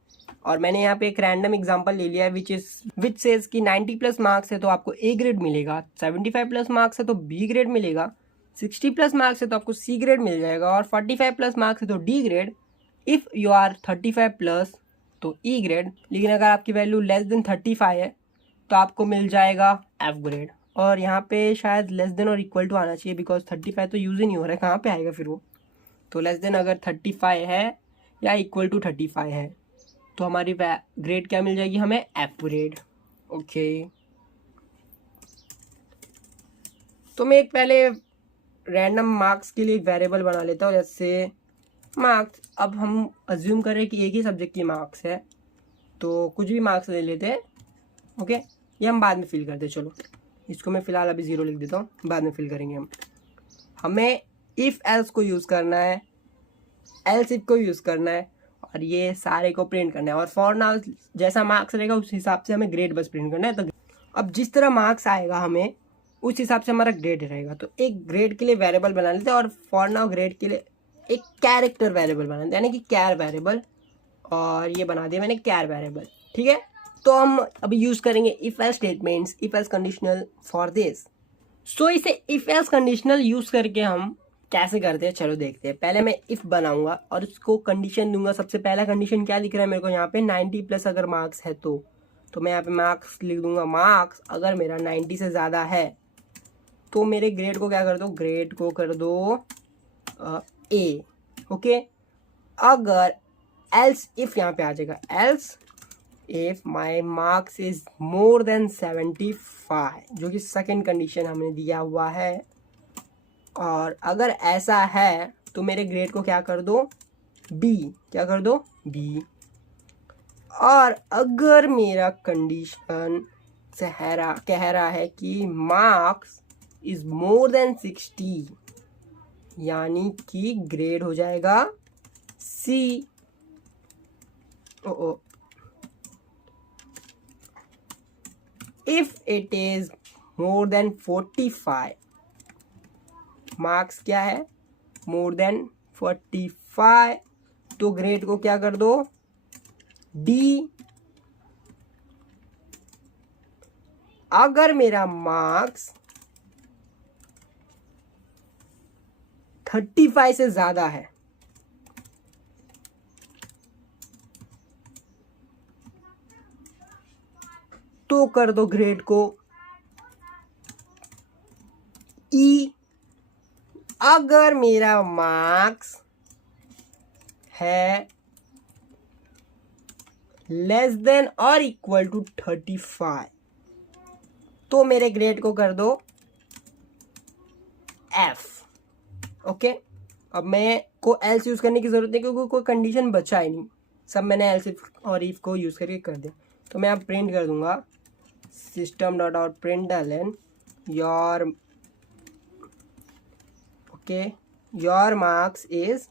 और मैंने यहाँ पे एक रैंडम एग्जांपल ले लिया है विच सेज कि 90+ मार्क्स है तो आपको ए ग्रेड मिलेगा, 75+ मार्क्स है तो बी ग्रेड मिलेगा, 60+ मार्क्स है तो आपको सी ग्रेड मिल जाएगा, और 45+ मार्क्स है तो D grade, if you are 35+ तो ई ग्रेड। लेकिन अगर आपकी वैल्यू लेस देन 35 है तो आपको मिल जाएगा एफ ग्रेड। और यहाँ पे शायद लेस देन और इक्वल टू आना चाहिए, बिकॉज 35 तो यूज़ ही नहीं हो रहा है, कहाँ पे आएगा फिर वो। तो लेस देन अगर 35 है या इक्वल टू 35 है तो हमारी ग्रेड क्या मिल जाएगी हमें, एफ ग्रेड। ओके, तो मैं एक पहले रैंडम मार्क्स के लिए वेरिएबल बना लेता हूँ, जैसे मार्क्स। अब हम अज्यूम करें कि एक ही सब्जेक्ट की मार्क्स है, तो कुछ भी मार्क्स ले लेते हैं। ओके, ये हम बाद में फिल करते हैं। चलो इसको मैं फ़िलहाल अभी 0 लिख देता हूँ, बाद में फिल करेंगे हम। हमें इफ़ एल्स को यूज़ करना है, एल्स इफ को यूज़ करना है, और ये सारे को प्रिंट करना है। और फॉर नाउ जैसा मार्क्स रहेगा उस हिसाब से हमें ग्रेड बस प्रिंट करना है। तो अब जिस तरह मार्क्स आएगा हमें उस हिसाब से हमारा ग्रेड रहेगा। तो एक ग्रेड के लिए वेरिएबल बना लेते हैं, और फॉर नाउ ग्रेड के लिए एक कैरेक्टर वेरिएबल बना लेते हैं, यानी कि कैर वेरिएबल। और ये बना दिया मैंने कैर वेरिएबल, ठीक है। तो हम अभी यूज़ करेंगे if else statements, if else conditional for this. So इसे इफ एल्स कंडीशनल यूज़ करके हम कैसे करते हैं, चलो देखते हैं। पहले मैं इफ़ बनाऊंगा और उसको कंडीशन दूंगा। सबसे पहला कंडीशन क्या लिख रहा है मेरे को यहाँ पे, 90+ अगर मार्क्स है तो मैं यहाँ पे मार्क्स लिख दूंगा। मार्क्स अगर मेरा 90 से ज़्यादा है तो मेरे ग्रेड को क्या कर दो, ग्रेड को कर दो ए। ओके, अगर एल्स इफ यहाँ पे आ जाएगा, else if my marks is more then 75, जो कि सेकेंड कंडीशन हमने दिया हुआ है। और अगर ऐसा है तो मेरे ग्रेड को क्या कर दो, बी। क्या कर दो, बी। और अगर मेरा कंडीशन कह रहा है कि मार्क्स इज मोर देन 60, यानी कि ग्रेड हो जाएगा C. If it is more than 45, marks क्या है, मोर देन 45, तो ग्रेड को क्या कर दो, डी। अगर मेरा मार्क्स 35 से ज्यादा है तो कर दो ग्रेड को ई। अगर मेरा मार्क्स है लेस देन और इक्वल टू 35 तो मेरे ग्रेड को कर दो एफ। ओके, अब मैं को एल्स यूज करने की जरूरत नहीं, क्योंकि कोई कंडीशन बचा ही नहीं, सब मैंने एल्स और इफ को यूज करके कर दिया। तो मैं अब प्रिंट कर दूंगा system.out.println योर मार्क्स इज,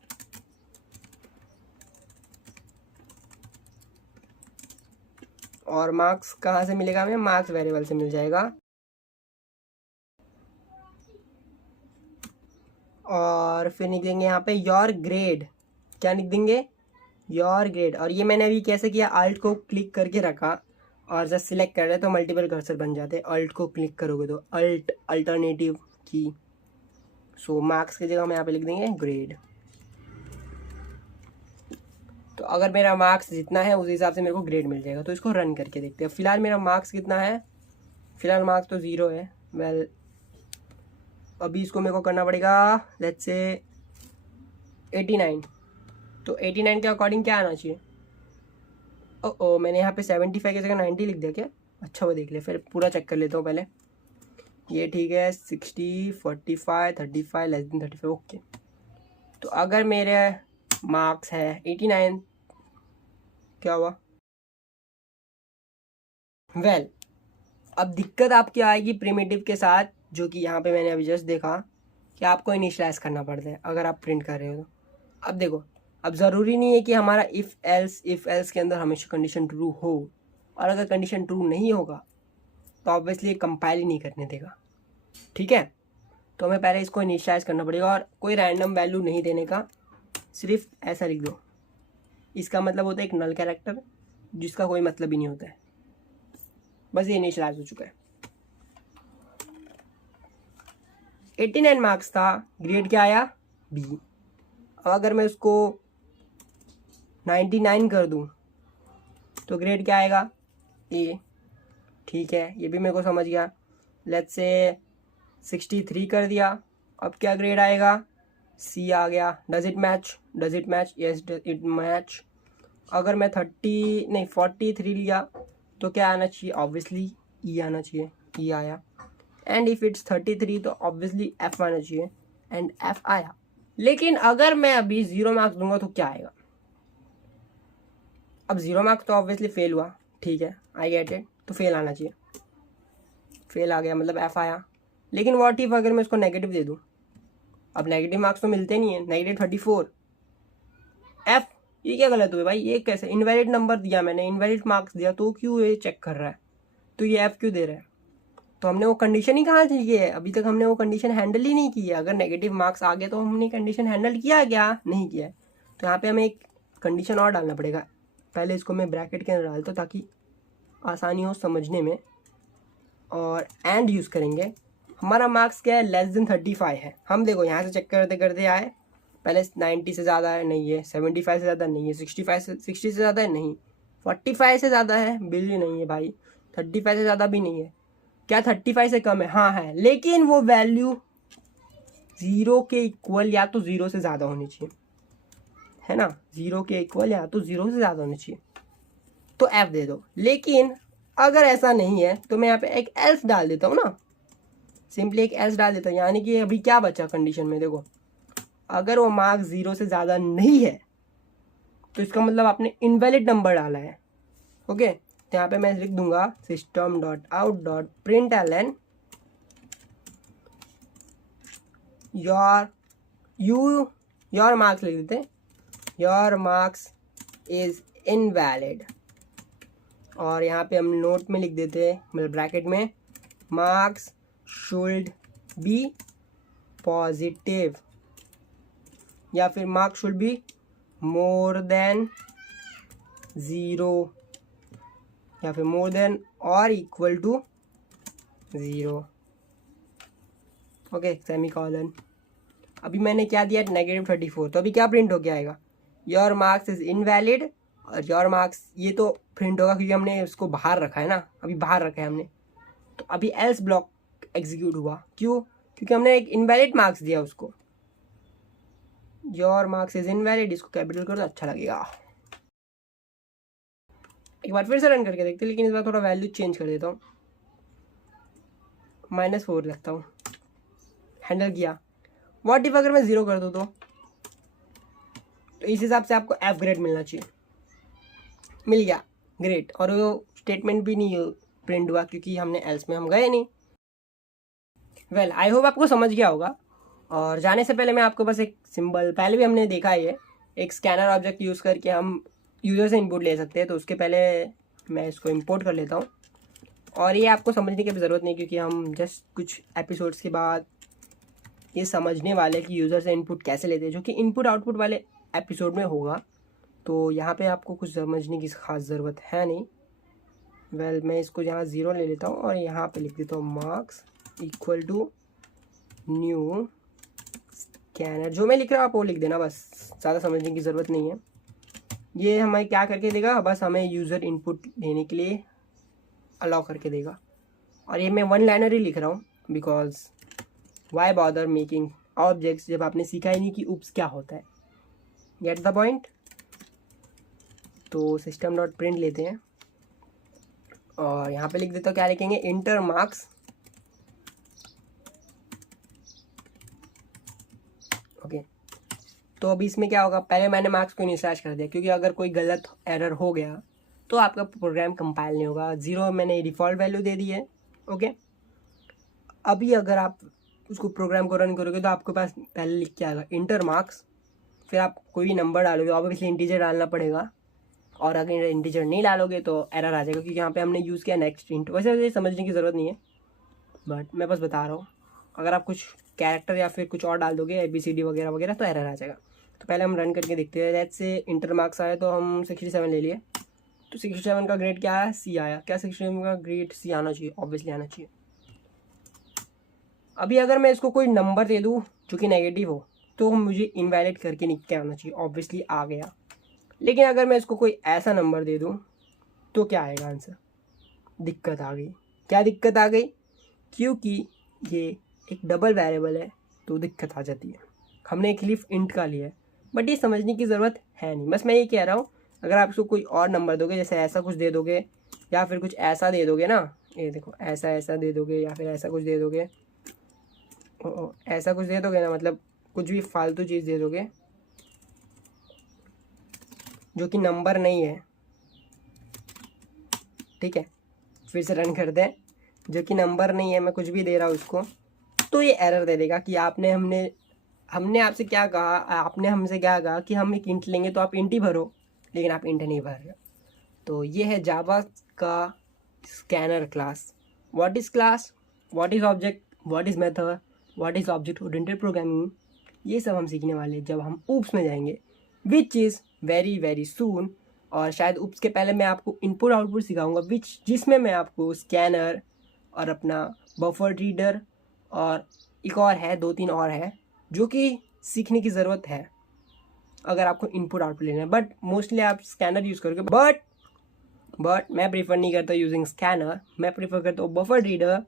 और मार्क्स कहाँ से मिलेगा हमें, मार्क्स वेरिएबल से मिल जाएगा। और फिर लिख देंगे यहाँ पे योर ग्रेड। क्या लिख देंगे, योर ग्रेड। और ये मैंने अभी कैसे किया, अल्ट को क्लिक करके रखा और जब सिलेक्ट कर रहे तो मल्टीपल कर्सर बन जाते हैं। अल्ट को क्लिक करोगे तो अल्टरनेटिव की। सो मार्क्स की जगह हम यहाँ पे लिख देंगे ग्रेड। तो अगर मेरा मार्क्स जितना है उस हिसाब से मेरे को ग्रेड मिल जाएगा। तो इसको रन करके देखते हैं। फिलहाल मेरा मार्क्स कितना है, फिलहाल मार्क्स तो 0 है। वेल अभी इसको मेरे को करना पड़ेगा लेट्स से 89। तो 89 के अकॉर्डिंग क्या आना चाहिए? ओ मैंने यहाँ पे 75 की जगह 90 लिख दिया क्या? अच्छा वो देख लिया, फिर पूरा चेक कर लेता हूँ पहले। ये ठीक है 60 45 35 लेस देन 35 ओके। तो अगर मेरे मार्क्स है 89 क्या हुआ? वेल अब दिक्कत आपकी आएगी प्रिमिटिव के साथ, जो कि यहाँ पे मैंने अभी जस्ट देखा कि आपको इनिशियलाइज करना पड़ता है अगर आप प्रिंट कर रहे हो तो। अब देखो, अब ज़रूरी नहीं है कि हमारा इफ़ एल्स के अंदर हमेशा कंडीशन ट्रू हो, और अगर कंडीशन ट्रू नहीं होगा तो ऑब्वियसली कंपाइल ही नहीं करने देगा। ठीक है, तो हमें पहले इसको इनिशियलाइज करना पड़ेगा और कोई रैंडम वैल्यू नहीं देने का, सिर्फ ऐसा लिख दो। इसका मतलब होता है एक नल कैरेक्टर जिसका कोई मतलब ही नहीं होता है। बस ये इनिशियलाइज हो चुका है। 89 मार्क्स था, ग्रेड क्या आया? बी। अब अगर मैं उसको 99 कर दूं तो ग्रेड क्या आएगा? ए। ठीक है, ये भी मेरे को समझ गया। लेट्स से 63 कर दिया, अब क्या ग्रेड आएगा? सी आ गया। Does it match? Does it match? Yes it match. अगर मैं 43 लिया तो क्या आना चाहिए? ऑब्वियसली ई आना चाहिए। ई आया। एंड इफ इट्स 33 तो ऑब्वियसली एफ आना चाहिए, एंड एफ आया। लेकिन अगर मैं अभी 0 मार्क्स दूंगा तो क्या आएगा? अब 0 मार्क्स तो ऑब्वियसली फेल हुआ। ठीक है, आई गेट इट। तो फेल आना चाहिए। फेल आ गया मतलब एफ आया। लेकिन व्हाट इफ अगर मैं इसको नेगेटिव दे दूं? अब नेगेटिव मार्क्स तो मिलते नहीं है। -34 एफ। ये क्या गलत हुआ भाई? ये कैसे? इनवैलिड नंबर दिया मैंने, इनवैलिड मार्क्स दिया, तो क्यों ये चेक कर रहा है? तो ये एफ क्यों दे रहा है? तो हमने वो कंडीशन ही कहाँ चाहिए है? अभी तक हमने वो कंडीशन हैंडल ही नहीं की है। अगर नेगेटिव मार्क्स आ गए तो हमने कंडीशन हैंडल किया क्या? नहीं किया है। तो यहाँ पे हमें एक कंडीशन और डालना पड़ेगा। पहले इसको मैं ब्रैकेट के अंदर डालता हूँ ताकि आसानी हो समझने में, और एंड यूज़ करेंगे। हमारा मार्क्स क्या है? लेस देन 35 है। हम देखो यहाँ से चेक करते करते आए, पहले 90 से ज़्यादा है, नहीं है। 75 से ज़्यादा नहीं है। 60 से ज़्यादा है, नहीं। 45 से ज़्यादा है, बिल्कुल नहीं है भाई। 35 से ज़्यादा भी नहीं है। क्या 35 से कम है? हाँ है, लेकिन वो वैल्यू 0 के इक्वल या तो 0 से ज़्यादा होनी चाहिए, है ना। 0 के इक्वल या तो 0 से ज़्यादा होनी चाहिए, तो एफ दे दो। लेकिन अगर ऐसा नहीं है तो मैं यहाँ पे एक एल्स डाल देता हूँ ना, सिंपली एक एल्स डाल देता हूँ। यानी कि अभी क्या बचा कंडीशन में? देखो, अगर वो मार्क्स 0 से ज़्यादा नहीं है तो इसका मतलब आपने इनवैलिड नंबर डाला है। ओके, तो यहाँ पे मैं लिख दूंगा system.out.println योर मार्क्स लिख देते हैं, योर मार्क्स इज इनवैलिड। और यहाँ पे हम नोट में लिख देते हैं, मतलब ब्रैकेट में, मार्क्स शुड बी पॉजिटिव, या फिर marks should be more than 0, या फिर मोर देन और इक्वल टू 0। Okay, semicolon. अभी मैंने क्या दिया? -34। तो अभी क्या प्रिंट होके आएगा? Your marks is invalid. और योर मार्क्स ये तो प्रिंट होगा क्योंकि हमने उसको बाहर रखा है ना, अभी बाहर रखा है हमने। तो अभी एल्स ब्लॉक एग्जीक्यूट हुआ। क्यों? क्योंकि हमने एक इनवैलिड मार्क्स दिया उसको। योर मार्क्स इज इनवैलिड, इसको कैपिटल कर दो, अच्छा लगेगा। एक बार फिर से रन करके देखते हैं, लेकिन इस बार थोड़ा वैल्यू चेंज कर देता हूँ, -4 रखता हूँ। हैंडल किया। व्हाट इफ अगर मैं 0 कर दूँ तो इस हिसाब से आपको एफ ग्रेड मिलना चाहिए। मिल गया, ग्रेट। और वो स्टेटमेंट भी नहीं प्रिंट हुआ क्योंकि हमने एल्स में हम गए नहीं। वेल आई होप आपको समझ गया होगा। और जाने से पहले मैं आपको बस एक सिंबल, पहले भी हमने देखा है ये, एक स्कैनर ऑब्जेक्ट यूज़ करके हम यूज़र से इनपुट ले सकते हैं। तो उसके पहले मैं इसको इंपोर्ट कर लेता हूँ। और ये आपको समझने की भी ज़रूरत नहीं, क्योंकि हम जस्ट कुछ एपिसोड्स के बाद ये समझने वाले कि यूज़र से इनपुट कैसे लेते हैं, जो कि इनपुट आउटपुट वाले एपिसोड में होगा। तो यहाँ पे आपको कुछ समझने की खास ज़रूरत है नहीं। वेल मैं इसको यहाँ 0 ले लेता हूँ और यहाँ पे लिख देता हूँ marks equal to new scanner. जो मैं लिख रहा हूँ आप वो लिख देना, बस ज़्यादा समझने की ज़रूरत नहीं है। ये हमें क्या करके देगा, बस हमें यूज़र इनपुट देने के लिए अलाउ करके देगा। और ये मैं वन लाइनर ही लिख रहा हूँ because why bother making objects जब आपने सीखा ही नहीं कि उप्स क्या होता है। Get the point. तो सिस्टम डॉट प्रिंट लेते हैं और यहाँ पे लिख देता हूँ, क्या लिखेंगे, इंटर मार्क्स। ओके, तो अभी इसमें क्या होगा, पहले मैंने मार्क्स को इनिशियलाइज कर दिया क्योंकि अगर कोई गलत एरर हो गया तो आपका प्रोग्राम कंपाइल नहीं होगा। 0 मैंने डिफ़ॉल्ट वैल्यू दे दी है। ओके, अभी अगर आप उसको प्रोग्राम को रन करोगे तो आपके पास पहले लिख के आएगा इंटर मार्क्स, फिर आप कोई भी नंबर डालोगे, ऑब्वियसली इंटीजर डालना पड़ेगा, और अगर इंटीजर नहीं डालोगे तो एरर आ जाएगा क्योंकि यहाँ पे हमने यूज़ किया नेक्स्ट इंट। वैसे समझने की ज़रूरत नहीं है बट मैं बस बता रहा हूँ, अगर आप कुछ कैरेक्टर या फिर कुछ और डाल दोगे ABCD वगैरह वगैरह तो एरर आ जाएगा। तो पहले हम रन करके देखते हैं। लेट्स से इंटर मार्क्स आए तो हम 67 ले लिए, तो 67 का ग्रेड क्या है, C आया। क्या 67 का ग्रेड C आना चाहिए, ऑब्वियसली आना चाहिए। अभी अगर मैं इसको कोई नंबर दे दूँ जो कि नेगेटिव हो तो मुझे इनवैलिड करके निकल आना चाहिए, ऑब्वियसली आ गया। लेकिन अगर मैं इसको कोई ऐसा नंबर दे दूँ तो क्या आएगा आंसर, दिक्कत आ गई। क्या दिक्कत आ गई, क्योंकि ये एक डबल वेरिएबल है तो दिक्कत आ जाती है। हमने एक लिफ इंट का लिया है बट ये समझने की ज़रूरत है नहीं, बस मैं ये कह रहा हूँ अगर आप इसको कोई और नंबर दोगे, जैसे ऐसा कुछ दे दोगे या फिर कुछ ऐसा दे दोगे ना, ये देखो ऐसा ऐसा दे दोगे या फिर ऐसा कुछ दे दोगे, ऐसा कुछ दे दोगे ना, मतलब कुछ भी फालतू चीज़ दे दोगे जो कि नंबर नहीं है, ठीक है, फिर से रन कर दें, जो कि नंबर नहीं है, मैं कुछ भी दे रहा हूँ उसको, तो ये एरर दे देगा कि हमने आपसे क्या कहा, आपने हमसे क्या कहा कि हम एक इंट लेंगे तो आप इंट ही भरो, लेकिन आप इंट नहीं भर रहे। तो ये है जावा का scanner class. What is class, what is object, what is method, what is object oriented programming, ये सब हम सीखने वाले जब हम ऊप्स में जाएंगे, which is very very soon. और शायद ऊप्स के पहले मैं आपको इनपुट आउटपुट सिखाऊंगा जिसमें मैं आपको स्कैनर और अपना बफर रीडर और एक और है, 2-3 और है जो कि सीखने की ज़रूरत है अगर आपको इनपुट आउटपुट लेना है। बट मोस्टली आप स्कैनर यूज़ करोगे, बट मैं प्रीफर नहीं करता यूजिंग स्कैनर, मैं प्रीफर करता हूँ बफर रीडर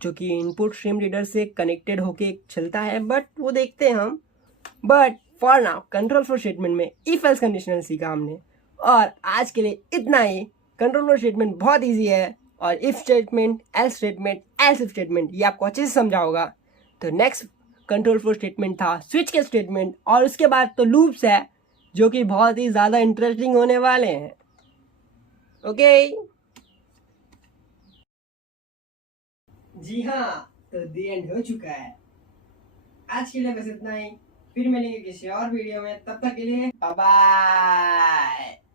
जो कि इनपुट स्ट्रीम रीडर से कनेक्टेड होके चलता है, बट वो देखते हैं हम। But for now control flow statement में इफ एल्स कंडीशनल सीखा हमने, और आज के लिए इतना ही। कंट्रोल फ्लो स्टेटमेंट बहुत ईजी है और if statement, else statement, else if statement ये आपको अच्छे से समझा होगा। तो नेक्स्ट कंट्रोल फ्लो स्टेटमेंट था स्विच के स्टेटमेंट, और उसके बाद तो लूप्स है जो कि बहुत ही ज़्यादा इंटरेस्टिंग होने वाले हैं। ओके जी हाँ, तो द एंड हो चुका है। आज के लिए बस इतना ही, फिर मिलेंगे किसी और वीडियो में, तब तक के लिए बाय बाय।